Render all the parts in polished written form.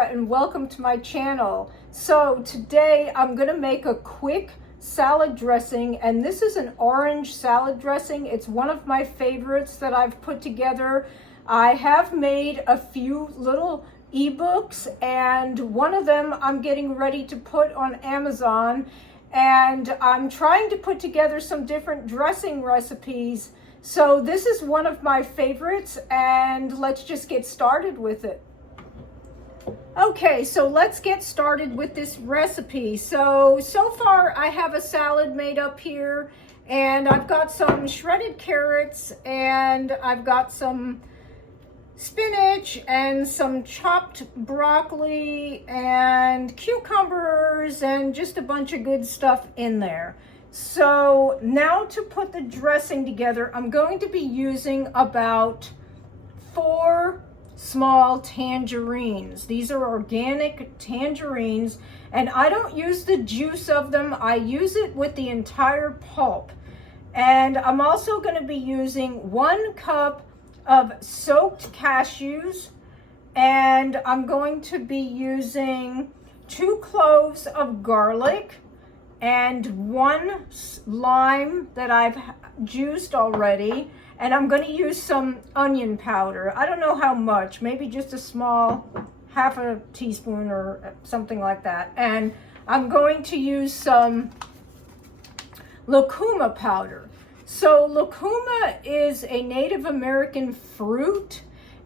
Laura and welcome to my channel. So today I'm going to make a quick salad dressing, and this is an orange salad dressing. It's one of my favorites that I've put together. I have made a few little ebooks, and one of them I'm getting ready to put on Amazon, and I'm trying to put together some different dressing recipes. So this is one of my favorites, and let's just get started with it. Okay, so let's get started with this recipe. So far I have a salad made up here, and I've got some shredded carrots, and I've got some spinach and some chopped broccoli and cucumbers and just a bunch of good stuff in there. So now to put the dressing together, I'm going to be using about 4 small tangerines. These are organic tangerines, and I don't use the juice of them. I use it with the entire pulp. And I'm also going to be using 1 cup of soaked cashews, and I'm going to be using 2 cloves of garlic and 1 lime that I've juiced already. And I'm going to use some onion powder. I don't know how much, maybe just a small, half a teaspoon or something like that. And I'm going to use some lucuma powder. So lucuma is a Native American fruit,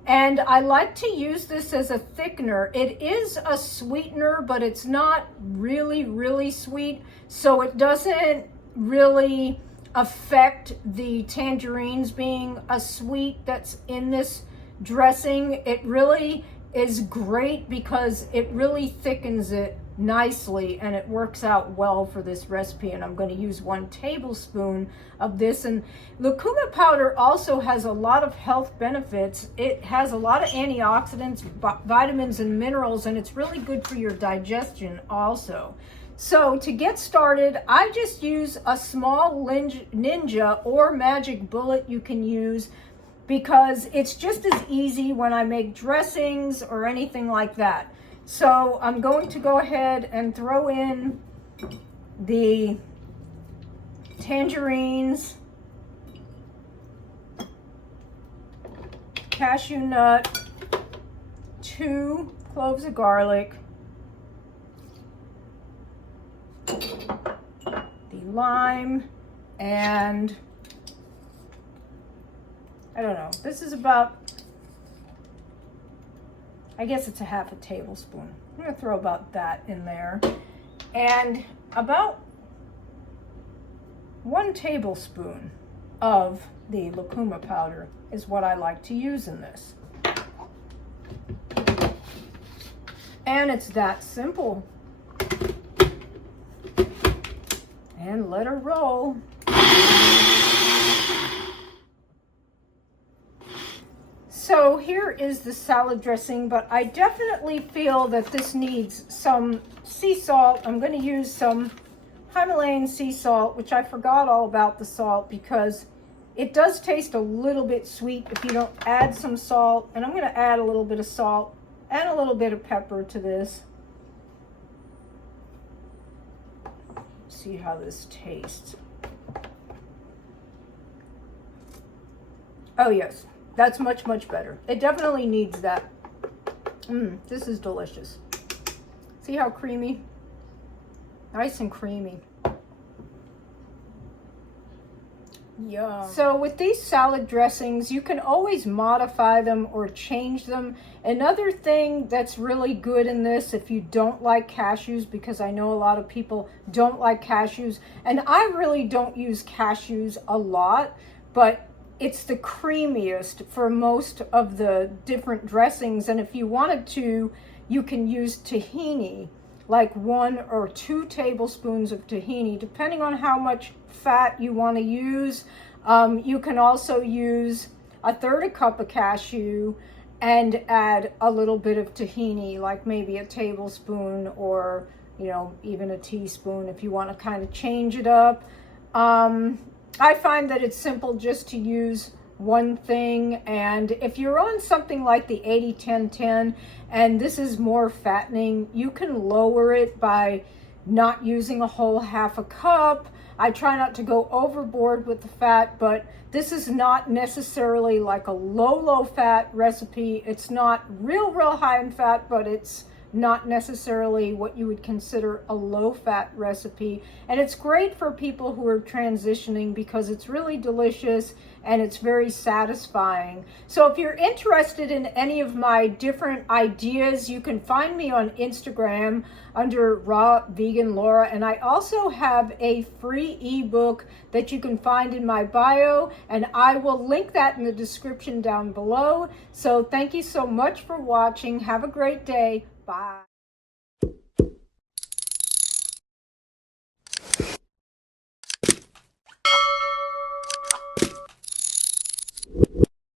and I like to use this as a thickener. It is a sweetener, but it's not really sweet, so it doesn't really affect the tangerines being a sweet that's in this dressing. It really is great because it really thickens it nicely, and it works out well for this recipe. And I'm going to use 1 tablespoon of this. And lucuma powder also has a lot of health benefits. It has a lot of antioxidants, vitamins and minerals, and it's really good for your digestion also. So to get started, I just use a small Ninja or Magic Bullet you can use, because it's just as easy when I make dressings or anything like that. So I'm going to go ahead and throw in the tangerines, cashew nut, 2 cloves of garlic, the lime, and I don't know, this is about, I guess it's a half a tablespoon. I'm going to throw about that in there. And about 1 tablespoon of the lucuma powder is what I like to use in this. And it's that simple. And let her roll. So here is the salad dressing, but I definitely feel that this needs some sea salt. I'm going to use some Himalayan sea salt, which I forgot all about the salt because it does taste a little bit sweet if you don't add some salt. And I'm going to add a little bit of salt and a little bit of pepper to this. See how this tastes. Oh yes, that's much better. It definitely needs that. This is delicious. See how creamy? Nice and creamy. Yum. So with these salad dressings, you can always modify them or change them. Another thing that's really good in this, if you don't like cashews, because I know a lot of people don't like cashews, and I really don't use cashews a lot, but it's the creamiest for most of the different dressings. And if you wanted to, you can use tahini, like 1 or 2 tablespoons of tahini, depending on how much fat you want to use. You can also use 1/3 cup of cashew and add a little bit of tahini, like maybe a tablespoon or, you know, even a teaspoon if you want to kind of change it up. I find that it's simple just to use one thing. And if you're on something like the 80-10-10 and this is more fattening, you can lower it by not using a whole half a cup. I try not to go overboard with the fat, but this is not necessarily like a low fat recipe. It's not real high in fat, but it's not necessarily what you would consider a low fat recipe. And it's great for people who are transitioning because it's really delicious and it's very satisfying. So if you're interested in any of my different ideas, you can find me on Instagram under Raw Vegan Laura. And I also have a free ebook that you can find in my bio, and I will link that in the description down below. So thank you so much for watching. Have a great day. Bye.